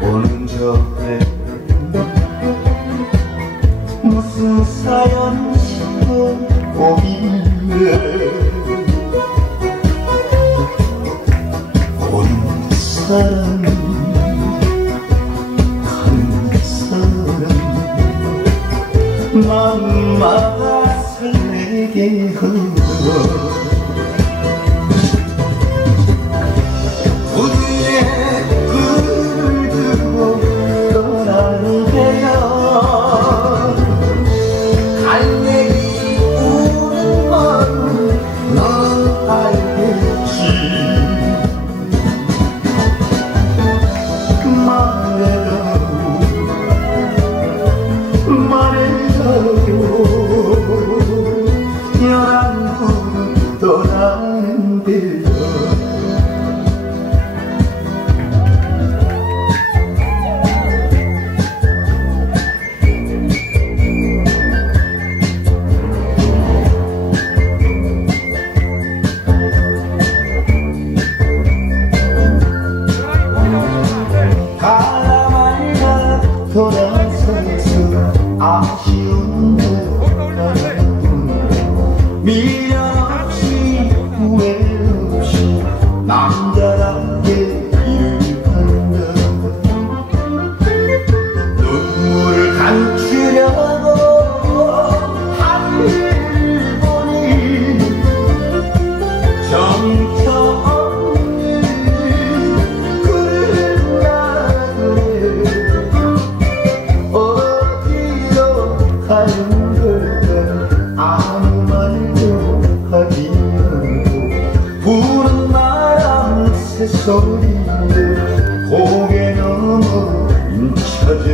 오는 저에 무슨 사연 오길래 온 사람 한 사람 마음마다 설레게 흘러 돌아서서 아쉬운 미련 없이 후회 없이 남자답게 일을 한다. 눈물을 감추려고 하늘 보니 정처없는 그를 나그네 가는 걸까 아무 말도 하지 않고 부는 바람 새소리에 고개 넘어 인쳐져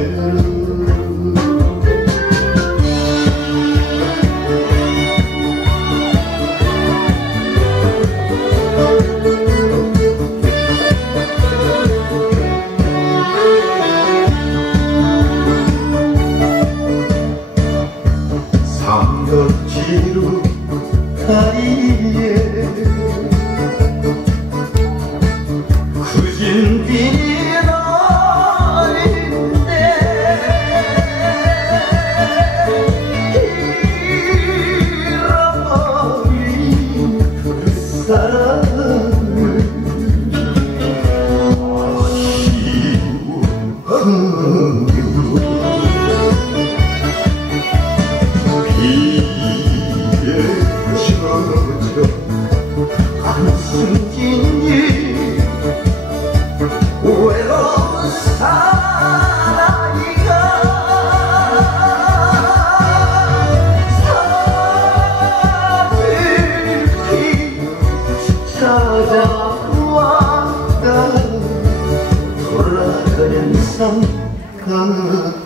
삼각지로 다리에 굳은 비닐인데 잃어버린 그 사람을 아쉬워하며 한숨진지 외로운 사나이가 사들피 찾아왔다. 돌아가는 삼각지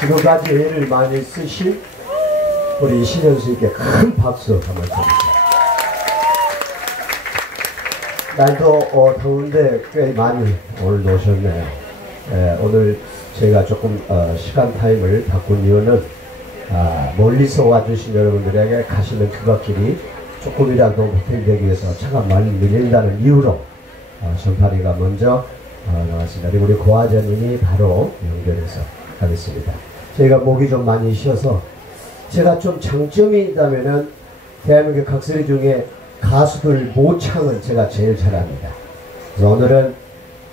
지금까지 애를 많이 쓰신 우리 신현수님께 큰 박수 한번 드립니다. 날도 더운데 꽤 많이 오늘 오셨네요. 오늘 저희가 조금 시간 타임을 바꾼 이유는 멀리서 와주신 여러분들에게 가시는 그갓길이 조금이라도 보탬되기 위해서 차가 많이 밀린다는 이유로 전파리가 먼저 나왔습니다. 그리고 우리 고화전님이 바로 연결해서 하겠습니다. 저희가 목이 좀 많이 쉬어서 제가 좀 장점이 있다면은 대한민국 각설이 중에 가수들 모창은 제가 제일 잘합니다. 그래서 오늘은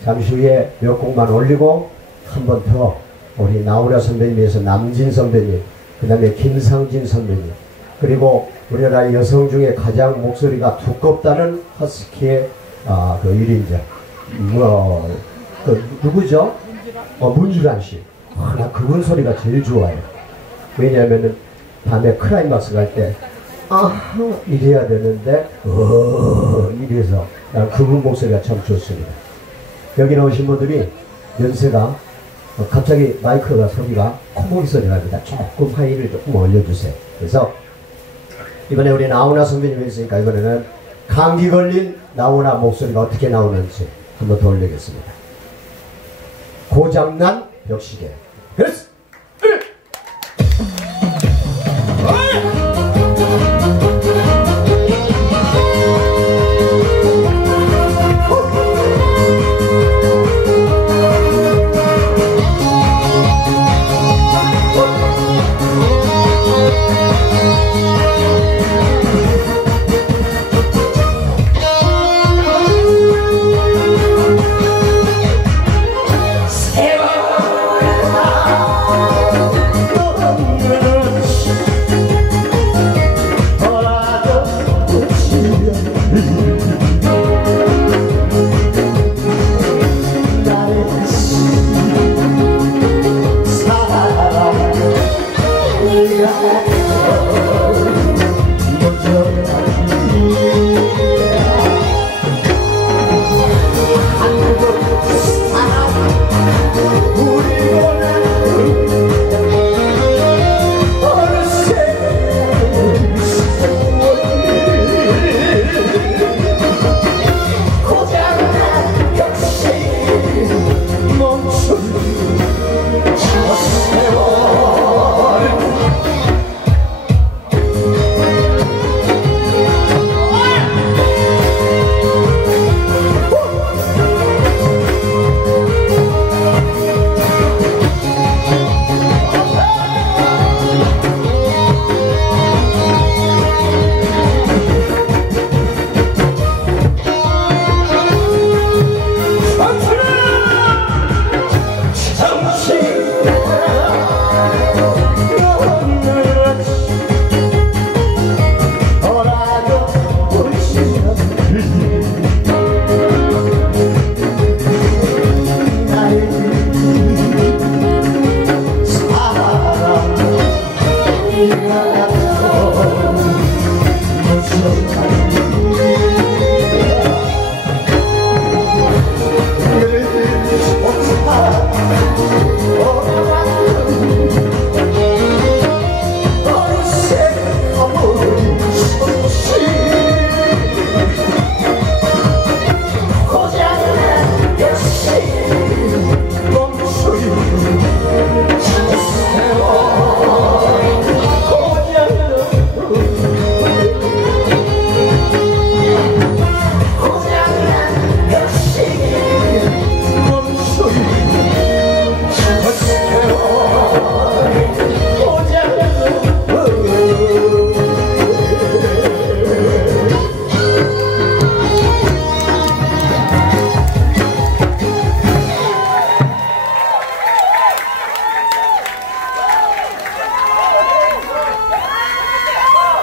잠시 후에 몇 곡만 올리고 한 번 더 우리 나훈아 선배님에서 남진 선배님, 그 다음에 김상진 선배님, 그리고 우리나라 여성 중에 가장 목소리가 두껍다는 허스키의 그 1인자 누구죠? 문주란 씨. 나 그분 소리가 제일 좋아요. 왜냐하면은 밤에 클라이막스 갈 때 이래야 되는데 이래서 난 그분 목소리가 참 좋습니다. 여기 나오신 분들이 연세가 갑자기 마이크가 소리가 콧목이 소리 납니다. 조금 하이를 조금 올려주세요. 그래서 이번에 우리 나훈아 선배님이 있으니까 이번에는 감기 걸린 나훈아 목소리가 어떻게 나오는지 한번 더 올리겠습니다. 고장난 벽시계. 그렇지!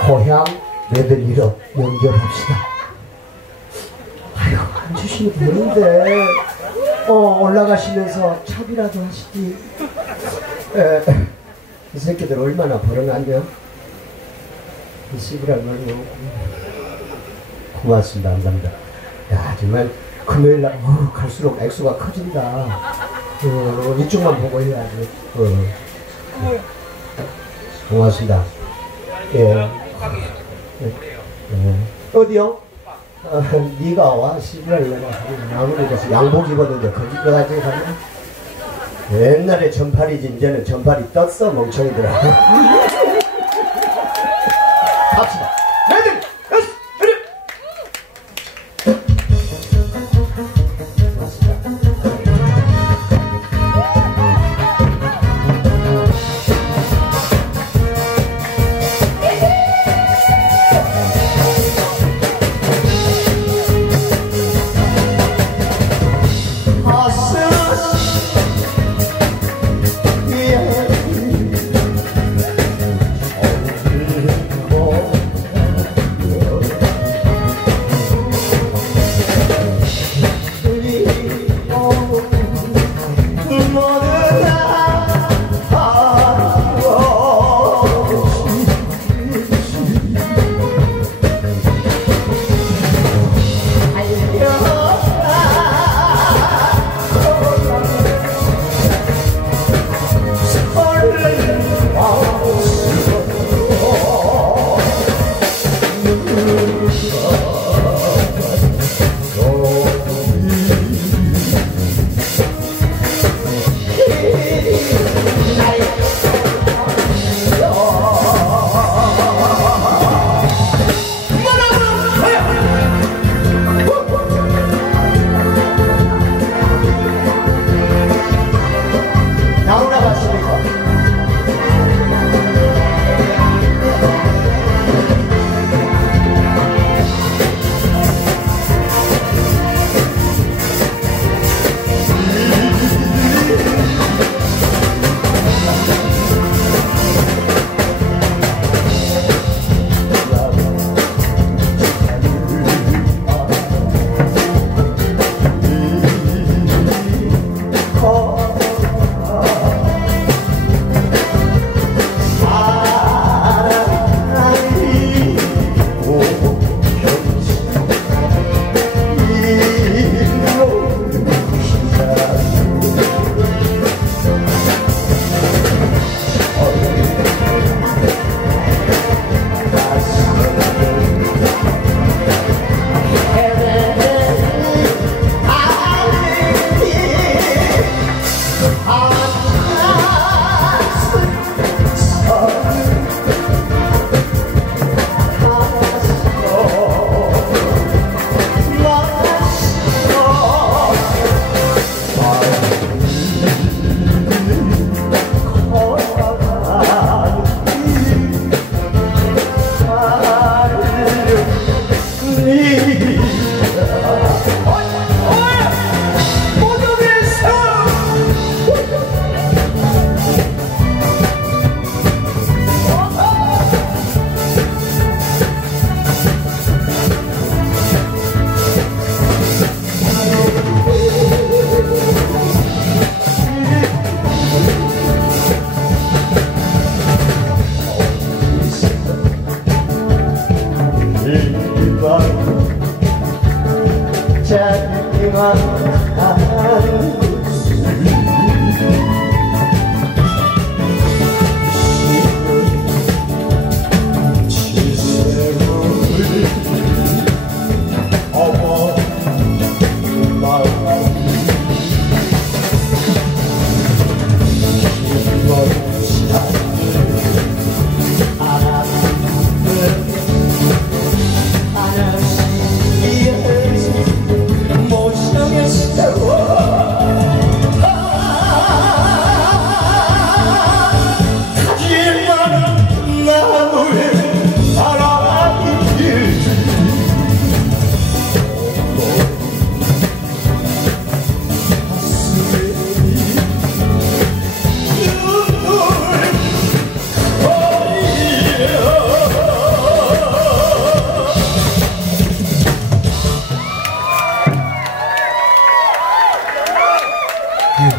고향 메들리로 연결합시다. 아이고 안 주시면 되는데 올라가시면서 차비라도 하시지. 이 새끼들 얼마나 벌어놨냐? 이 씨부랄 말이요. 고맙습니다. 감사합니다. 야 정말 금요일날 갈수록 액수가 커진다. 이쪽만 보고 해야지. 고맙습니다. 예. 어디요? 네가 와 씨부랄 내가 아무리 가서 양복 입었는데 거기 가지고 가냐? 옛날에 전팔이지 이제는 전팔이 떴어 멍청이들아. 갑시다. 애들 사랑하는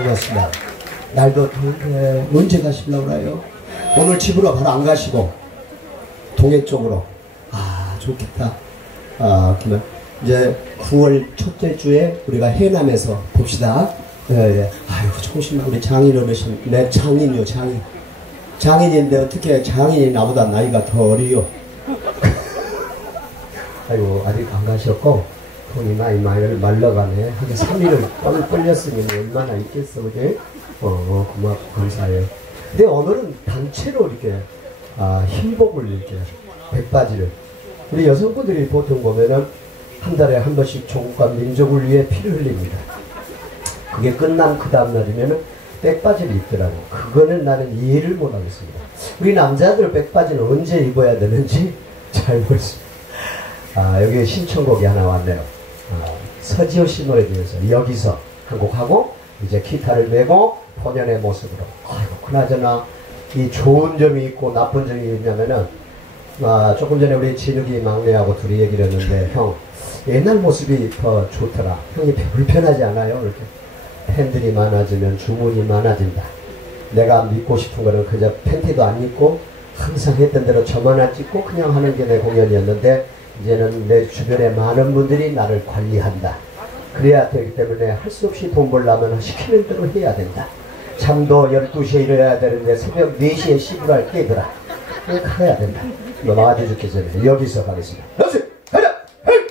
고맙습니다. 날도 더운데 언제 가시려고 그래요? 오늘 집으로 바로 안 가시고 동해 쪽으로. 아 좋겠다. 그러면 이제 9월 첫째 주에 우리가 해남에서 봅시다. 예. 아이고 조금씩만 우리 장인 어르신, 내 장인이요 장인. 장인인데 어떻게 장인이 나보다 나이가 더 어려요? 아이고 아직 안 가셨고 돈이 많이 말라가네. 한 3일을 뻥 뚫렸으면 얼마나 있겠어, 그지? 고맙고 감사해요. 근데 오늘은 단체로 이렇게, 흰복을 이렇게, 백바지를. 우리 여성분들이 보통 보면은 한 달에 한 번씩 종과 민족을 위해 피를 흘립니다. 그게 끝난 그 다음날이면은 백바지를 입더라고. 그거는 나는 이해를 못 하겠습니다. 우리 남자들 백바지는 언제 입어야 되는지 잘 모르겠습니다. 여기 신청곡이 하나 왔네요. 서지호 씨 노래 중에서 여기서 한 곡 하고 이제 기타를 메고 본연의 모습으로. 아이고 그나저나 이 좋은 점이 있고 나쁜 점이 있냐면은 조금 전에 우리 진욱이 막내하고 둘이 얘기를 했는데 형 옛날 모습이 더 좋더라. 형이 불편하지 않아요? 이렇게 팬들이 많아지면 주문이 많아진다. 내가 믿고 싶은 거는 그저 팬티도 안 입고 항상 했던 대로 저만 안 찍고 그냥 하는 게 내 공연이었는데 이제는 내 주변에 많은 분들이 나를 관리한다. 그래야 되기 때문에 할 수 없이 돈 벌려면 시키는 대로 해야 된다. 잠도 12시에 일어나야 되는데 새벽 4시에 씹으랄 깨더라. 가야 된다. 넘어가 주기 전에 여기서 가겠습니다. 여기서 가자! 헤이!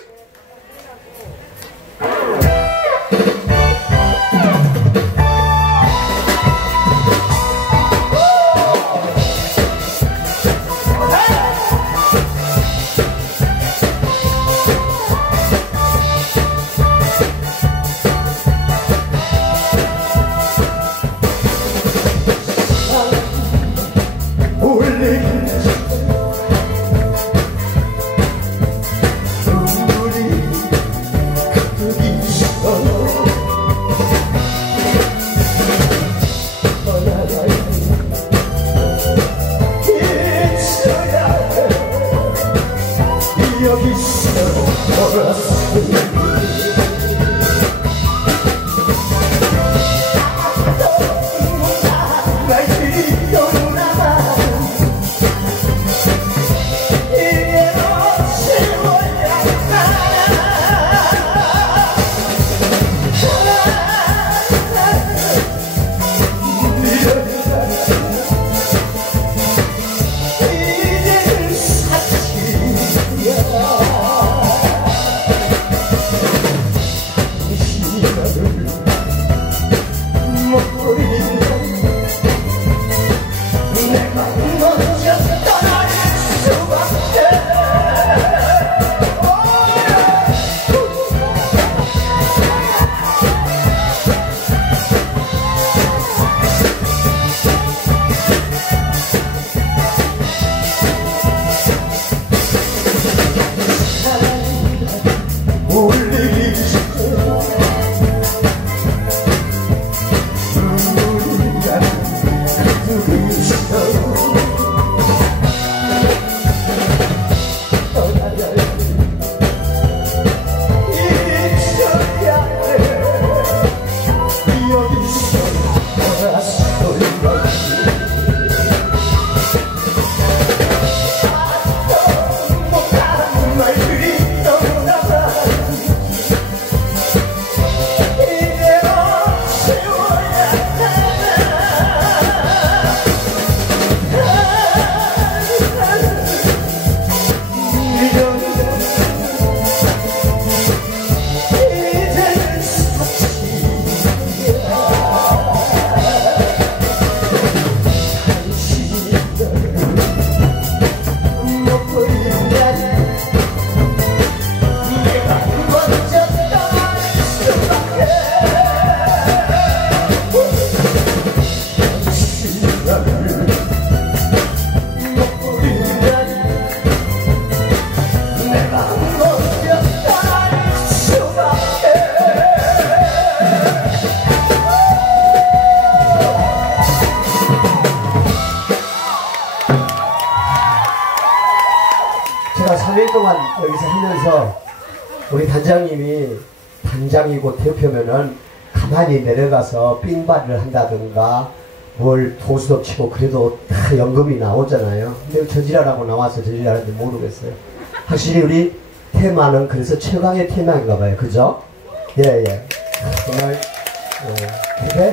3일 동안 여기서 하면서 우리 단장님이 단장이고 대표면은 가만히 내려가서 삥바리를 한다든가 뭘 도수도 치고 그래도 다 연금이 나오잖아요. 근데 저지랄하고 나와서 저지랄하는지 모르겠어요. 확실히 우리 테마는 그래서 최강의 테마인가 봐요. 그죠? 예. 정말 근데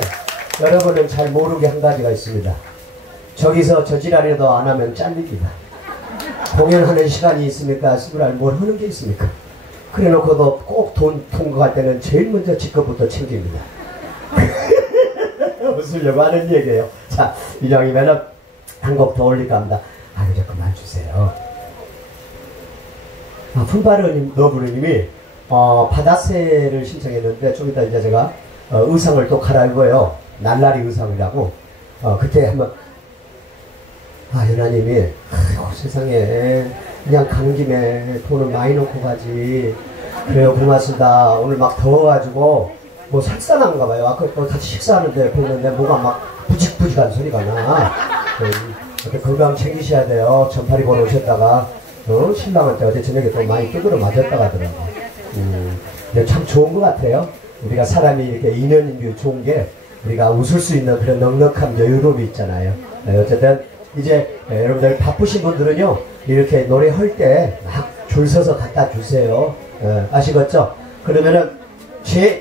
여러분은 잘 모르게 한 가지가 있습니다. 저기서 저지랄이라도 안 하면 잘립니다. 공연하는 시간이 있으니까 스브랄 뭘 하는 게 있습니까? 그래 놓고도 꼭 돈 통과할 때는 제일 먼저 직급부터 챙깁니다. 웃으려고 하는 얘기예요. 자, 이왕이면은 한 곡 더 올릴까 합니다. 아, 이제 그만 주세요. 품바르님, 너브르님이 바다새를 신청했는데 좀 이따 이제 제가 의상을 또 갈아입어요. 날라리 의상이라고. 그때 한번 연하님이 아이고 세상에 그냥 가는 김에 돈을 많이 넣고 가지. 그래요, 고맙습니다. 오늘 막 더워가지고 뭐 살산한가 봐요. 아까 같이 식사하는데 보는데 뭐가 막 부직부직한 소리가 나. 이렇게 건강 챙기셔야 돼요. 전파리 보러 오셨다가 신랑한테 어제 저녁에 또 많이 두드려 맞았다가 하더라고요. 근데 참 좋은 것 같아요. 우리가 사람이 이렇게 인연인류 좋은 게 우리가 웃을 수 있는 그런 넉넉한 여유로움이 있잖아요. 어쨌든 이제 여러분들 바쁘신 분들은요 이렇게 노래할 때 막 줄 서서 갖다 주세요. 아시겠죠? 그러면은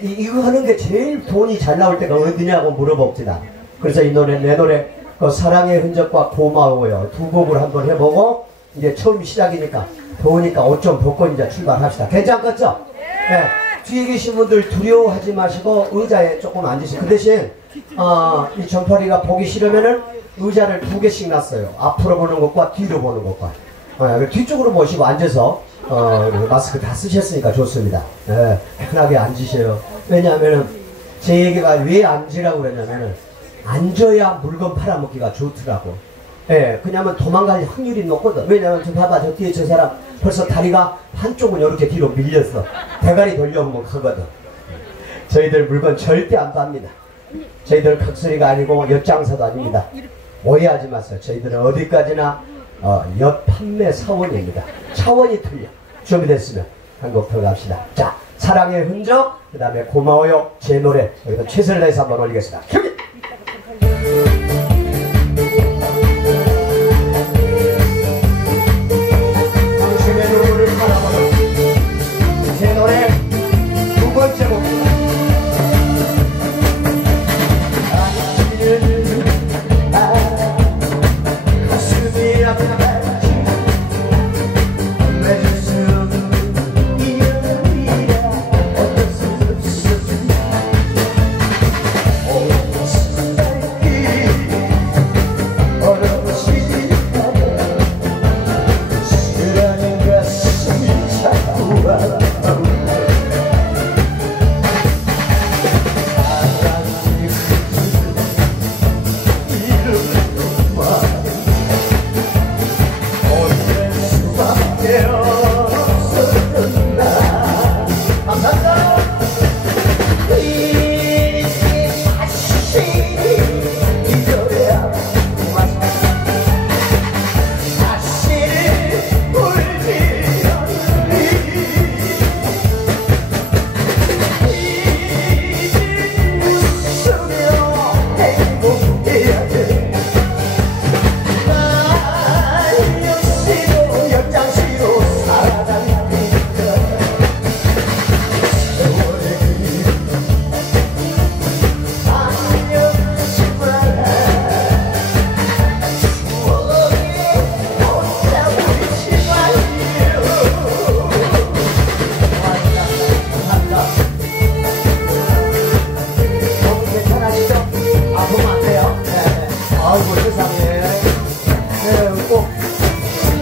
이거 하는 게 제일 돈이 잘 나올 때가 어디냐고 물어봅시다. 그래서 이 노래, 내 노래 사랑의 흔적과 고마워요 두 곡을 한번 해보고 이제 처음 시작이니까 더우니까 옷 좀 벗고 이제 출발합시다. 괜찮겠죠? 네. 뒤에 계신 분들 두려워하지 마시고 의자에 조금 앉으시고, 그 대신 이 전파리가 보기 싫으면은 의자를 2개씩 놨어요. 앞으로 보는 것과 뒤로 보는 것과. 뒤쪽으로 모시고 앉아서 마스크 다 쓰셨으니까 좋습니다. 편하게 앉으세요. 왜냐하면은 제 얘기가 왜 앉으라고 그러냐면은 앉아야 물건 팔아먹기가 좋더라고. 그냐면 도망갈 확률이 높거든. 왜냐면 저 봐봐, 저 뒤에 저 사람 벌써 다리가 한쪽은 이렇게 뒤로 밀렸어. 대가리 돌려보면 크거든. 저희들 물건 절대 안 팝니다. 저희들 각소리가 아니고 엿장사도 아닙니다. 오해하지 마세요. 저희들은 어디까지나 엿 판매 사원입니다. 차원이 틀려. 준비됐으면 한 곡 더 갑시다. 자, 사랑의 흔적, 그 다음에 고마워요 제 노래 여기서 최선을 다해서 한번 올리겠습니다. 준비! 당신의 눈물을 바라보는 제 노래 두 번째 곡입니다. 가슴이 아프다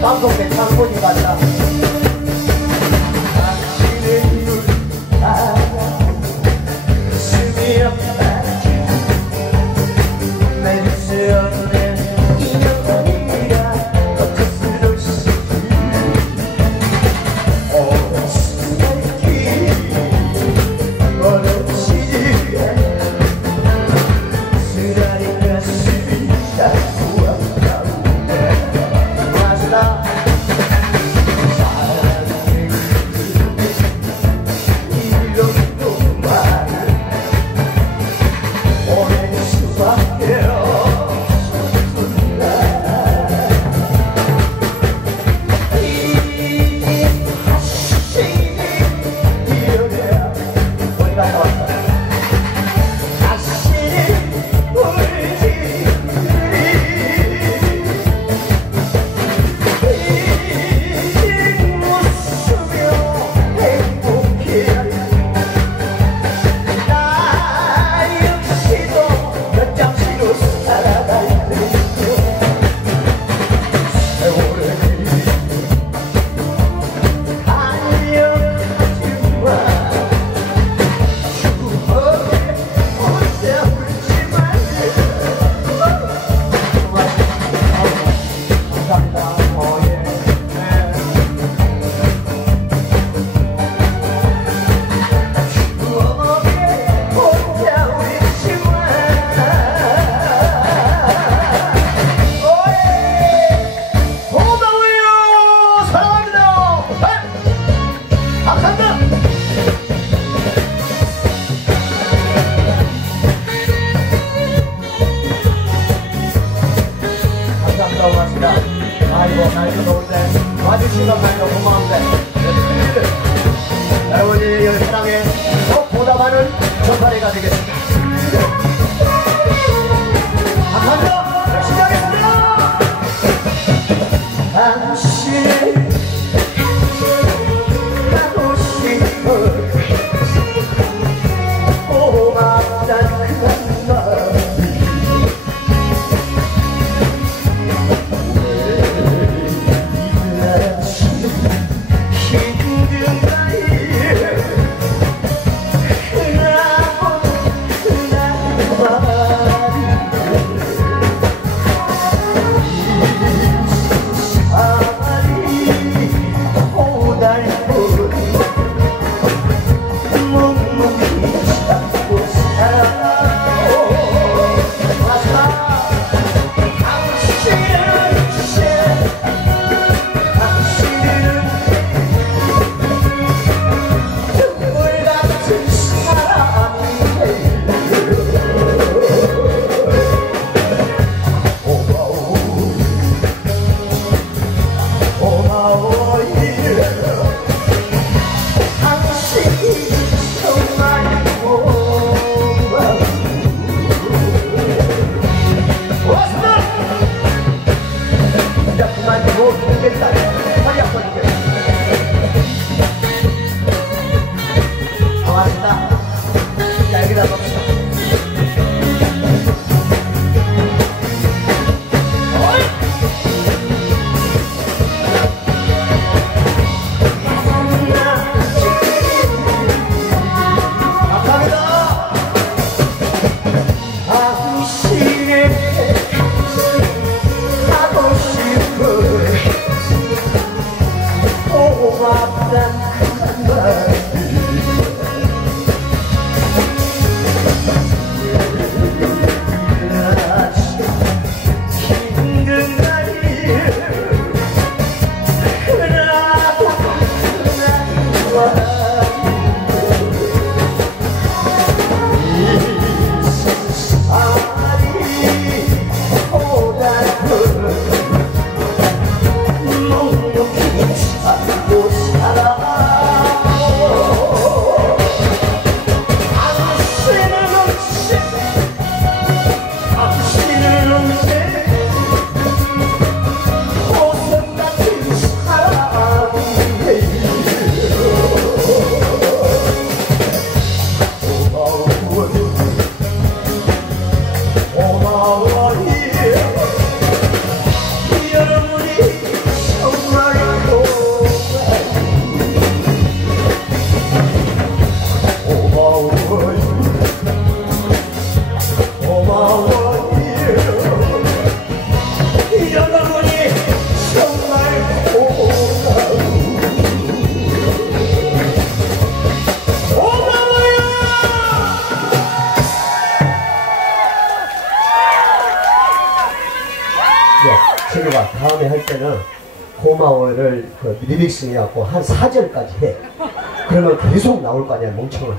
방송에 창고지 같다. 당신의 눈 가슴이 없다. 내 수연의 인연이라 어쩔 수 없이 어스날기 멀어지지 쓰라린 가슴이 자꾸 아프다. 좋은데 와주신 것만으로 고마운데 여러분의 사랑에 더 보답하는 전파리가 되겠습니다. 감사합니다. 열심히 하겠습니다. 당신을 가고 싶어 고맙단 그 마음이 힘든 나이 흔하고 흔한 말이 사랑이 고달고 묵묵히 참고 살아오 마지막 당신은 당신은 눈물 같은 사랑이에요. 고마워요. 당신이 정말 고마워. 고맙습니다. 이제 그만 못 듣겠다. 허리 아프니까. 고맙습니다. 자, 여기다 봅시다. 친구가 다음에 할 때는 고마워요를 그 리믹스 해갖고 한 4절까지 해. 그러면 계속 나올 거 아니야, 멍청아.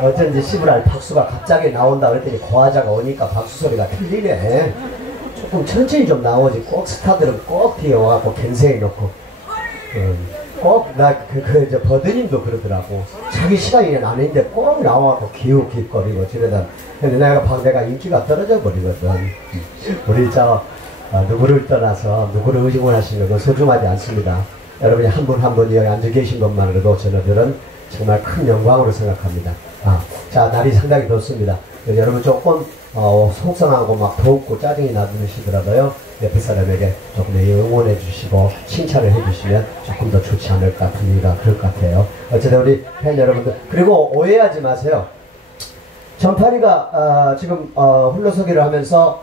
어쩐지 시브랄 박수가 갑자기 나온다 그랬더니 고화자가 오니까 박수 소리가 틀리네. 조금 천천히 좀 나오지. 꼭 스타들은 꼭 뒤에 와갖고 겐세해 놓고 꼭 저 버드님도 그러더라고. 자기 시간이 아닌데 꼭 나와갖고 기웃기웃거리고 저러다. 근데 내가 인기가 떨어져 버리거든. 우리 누구를 떠나서 누구를 의심하시는 건 소중하지 않습니다. 여러분이 한 분 한 분 여기 앉아 계신 것만으로도 저희들은 정말 큰 영광으로 생각합니다. 자, 날이 상당히 덥습니다. 여러분 조금 속상하고 막 더웠고 짜증이 나시더라도요, 옆에 사람에게 조금 응원해 주시고 칭찬을 해 주시면 조금 더 좋지 않을까, 분위기가 그럴 것 같아요. 어쨌든 우리 팬 여러분들, 그리고 오해하지 마세요. 전파리가 지금 홀로서기를 하면서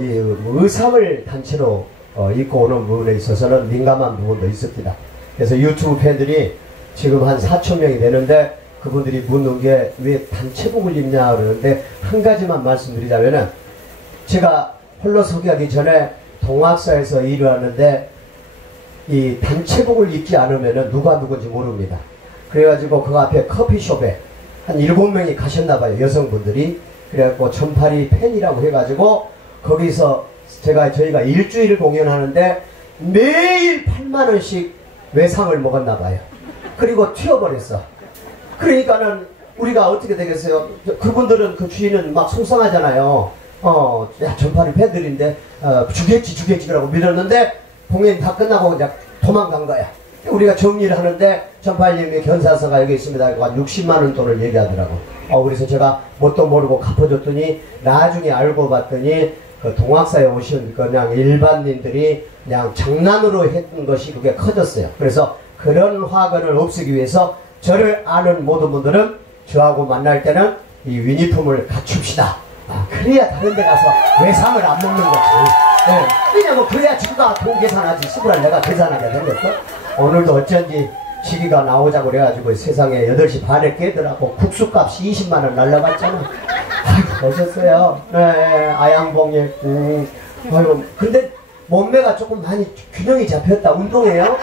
이 의상을 단체로 입고 오는 부분에 있어서는 민감한 부분도 있습니다. 그래서 유튜브 팬들이 지금 한 4,000명이 되는데 그분들이 묻는 게 왜 단체복을 입냐 그러는데, 한 가지만 말씀드리자면은, 제가 홀로서기 하기 전에 동학사에서 일을 하는데 이 단체복을 입지 않으면은 누가 누군지 모릅니다. 그래가지고 그 앞에 커피숍에 한 7명이 가셨나봐요, 여성분들이. 그래갖고 전파리 팬이라고 해가지고 거기서 저희가 일주일 공연하는데 매일 8만 원씩 외상을 먹었나 봐요. 그리고 튀어버렸어. 그러니까는 우리가 어떻게 되겠어요? 그분들은 그 주인은 막 속상하잖아요. 야, 전파리 패들인데 주겠지 그러고 밀었는데 공연이 다 끝나고 그냥 도망간 거야. 우리가 정리를 하는데 전파리님의 견사서가 여기 있습니다. 한 60만 원 돈을 얘기하더라고. 그래서 제가 뭣도 모르고 갚아줬더니 나중에 알고 봤더니 그 동학사에 오신 그냥 일반인들이 그냥 장난으로 했던 것이 그게 커졌어요. 그래서 그런 화근을 없애기 위해서 저를 아는 모든 분들은 저하고 만날 때는 이 유니폼을 갖춥시다. 그래야 다른 데 가서 외상을 안 먹는 거지. 네. 왜냐면 그래야 지가 돈 계산하지. 수구랄 내가 계산하게 생겼어. 오늘도 어쩐지 시기가 나오자고 그래가지고 세상에 8시 반에 깨더라고. 국수값이 20만원 날라갔잖아. 아이고 오셨어요. 네, 아양봉에 아이고 근데 몸매가 조금 많이 균형이 잡혔다. 운동해요?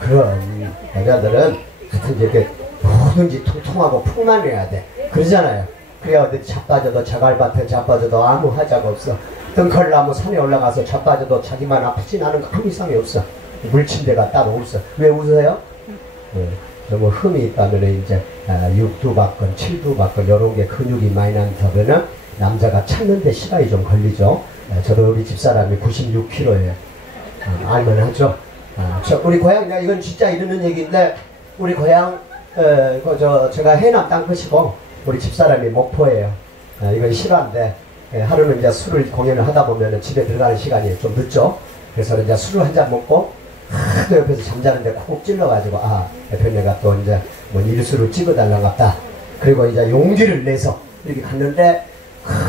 그럼 여자들은 하여튼 이렇게 뭐든지 통통하고 풍만해야 돼. 그러잖아요. 그래야 어디 자빠져도 자갈밭에 자빠져도 아무 하자가 없어. 덩컬나무 산에 올라가서 자빠져도 자기만 아프진 않은 거 아무 이상이 없어. 물침대가 따로 없어. 왜 웃어요? 너무 흠이 있다면 이제 6두 받건 7두 받건 이런 게 근육이 많이 난다면 남자가 찾는데 시간이 좀 걸리죠. 저도 우리 집사람이 96kg예요. 알만하죠? 우리 고향, 이건 진짜 이러는 얘기인데 우리 고향 제가 해남 땅끝이고 우리 집사람이 목포예요. 이건 실화인데 하루는 이제 술을 공연을 하다 보면 집에 들어가는 시간이 좀 늦죠. 그래서 이제 술을 한 잔 먹고 또 옆에서 잠자는데 콕 찔러가지고 대표님가 또 이제 뭐 일수를 찍어달라고 했다. 그리고 이제 용기를 내서 이렇게 갔는데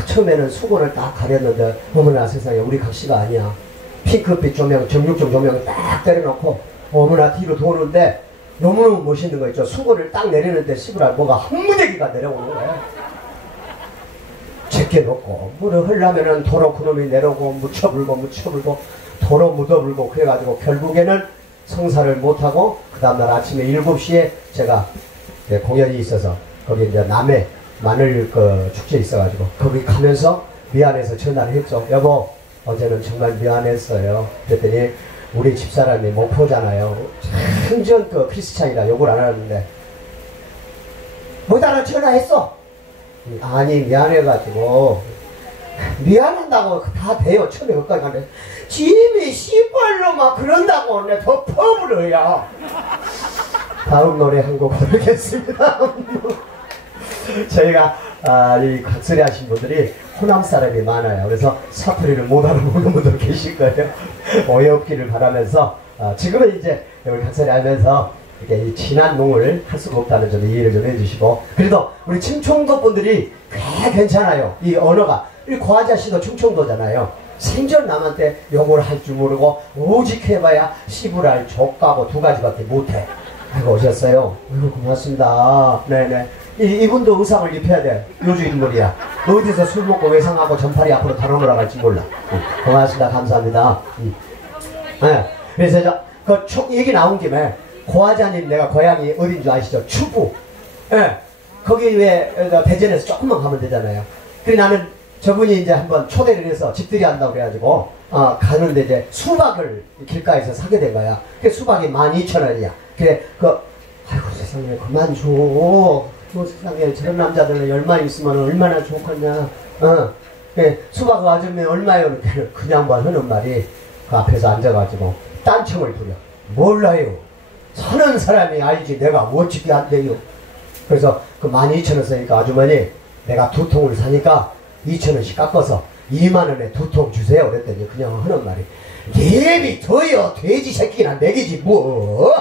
처음에는 수건을 딱 가렸는데 어머나 세상에 우리 각시가 아니야. 핑크빛 조명, 정육점 조명을 딱 때려놓고 어머나 뒤로 도는데 너무너무 멋있는 거 있죠. 수건을 딱 내리는데 시부랄 뭐가 한 무더기가 내려오는 거야. 제껴놓고 물을 흘려면은 도로 그놈이 내려오고 묻혀불고 도로 묻어불고 그래가지고 결국에는 성사를 못하고 그 다음날 아침에 7시에 제가 공연이 있어서 거기 이제 남해 마늘 축제 있어가지고 거기 가면서 미안해서 전화를 했죠. 여보 어제는 정말 미안했어요. 그랬더니 우리 집사람이 목포잖아요. 완전 크리스찬이라 욕을 안 하는데 뭐다나 전화했어. 아니 미안해가지고 미안한다고 다 돼요. 처음에 거기까지 가는데 집이 씨발로 막 그런다고 내 더 퍼부려요. 다음 노래 한 곡 부르겠습니다. 저희가 이 각설이 하신 분들이 호남 사람이 많아요. 그래서 사투리를 못 알아보는 분들 계실 거예요. 오해 없기를 바라면서 지금은 이제 우리 각설이 하면서 이렇게 이 진한 농을 할 수가 없다는 점 이해를 좀 해주시고 그래도 우리 충청도 분들이 꽤 괜찮아요. 이 언어가 우리 고아자 씨도 충청도잖아요. 생전 남한테 욕을 할 줄 모르고 오직 해봐야 씨부랄 족가고 2가지밖에 못해. 아이고 오셨어요. 아이고 고맙습니다. 네네. 이분도 의상을 입혀야 돼. 요주 인물이야. 어디서 술 먹고 외상하고 전파리 앞으로 다뤄놓으라 갈지 몰라. 고맙습니다. 감사합니다. 네. 그래서 얘기 나온 김에 고아자님 내가 고향이 어딘 줄 아시죠? 추부. 네. 거기 왜 대전에서 조금만 가면 되잖아요. 그래 나는 저분이 이제 한번 초대를 해서 집들이 한다고 그래가지고 가는데 이제 수박을 길가에서 사게 된 거야. 그 수박이 12,000원이야. 그래 아이고 세상에 그만 줘. 세상에 저런 남자들은 열만 있으면 얼마나 좋겠냐. 수박 아줌마 얼마예요? 그냥 뭐 하는 말이 그 앞에서 앉아가지고 딴청을 부려. 몰라요. 사는 사람이 알지 내가 어찌게 한대요. 그래서 그 12,000원 쓰니까 아주머니 내가 2통을 사니까 2,000원씩 깎아서 2만원에 2통 주세요. 그랬더니 그냥 하는 말이 예비 더요 돼지 새끼나 먹이지 뭐.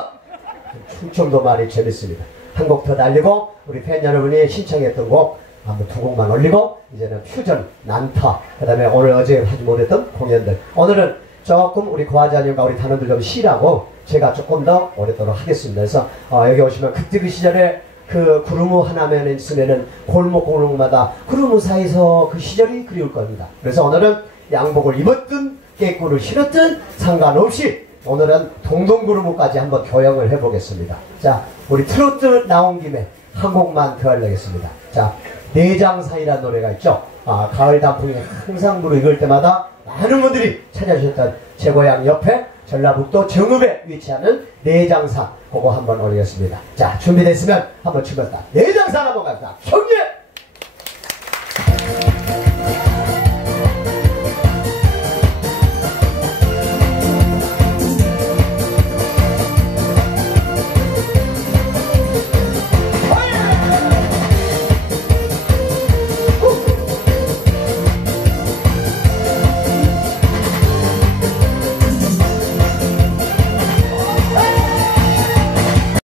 충청도 말이 재밌습니다. 한 곡 더 날리고 우리 팬 여러분이 신청했던 곡 한번 2곡만 올리고 이제는 퓨전, 난타 그 다음에 오늘 어제 하지 못했던 공연들 오늘은 조금 우리 고아자님과 우리 단원들 좀 쉬라고 제가 조금 더 오랫도록 하겠습니다. 그래서 여기 오시면 그때 그 시절에 그 구루무 하나면에 있으면은 골목마다 구루무 사이에서 그 시절이 그리울 겁니다. 그래서 오늘은 양복을 입었든 깨꾸를 신었든 상관없이 오늘은 동동구루무까지 한번 교영을 해보겠습니다. 자, 우리 트로트 나온 김에 한 곡만 더 하려겠습니다. 자, 내장사이라는 노래가 있죠. 가을 단풍이 항상 무르익을 때마다 많은 분들이 찾아주셨던 제 고향 옆에 전라북도 정읍에 위치하는 내장산 그거 한번 올리겠습니다. 자, 준비됐으면 한번 치겠다. 내장산 한번 갑니다. 형님!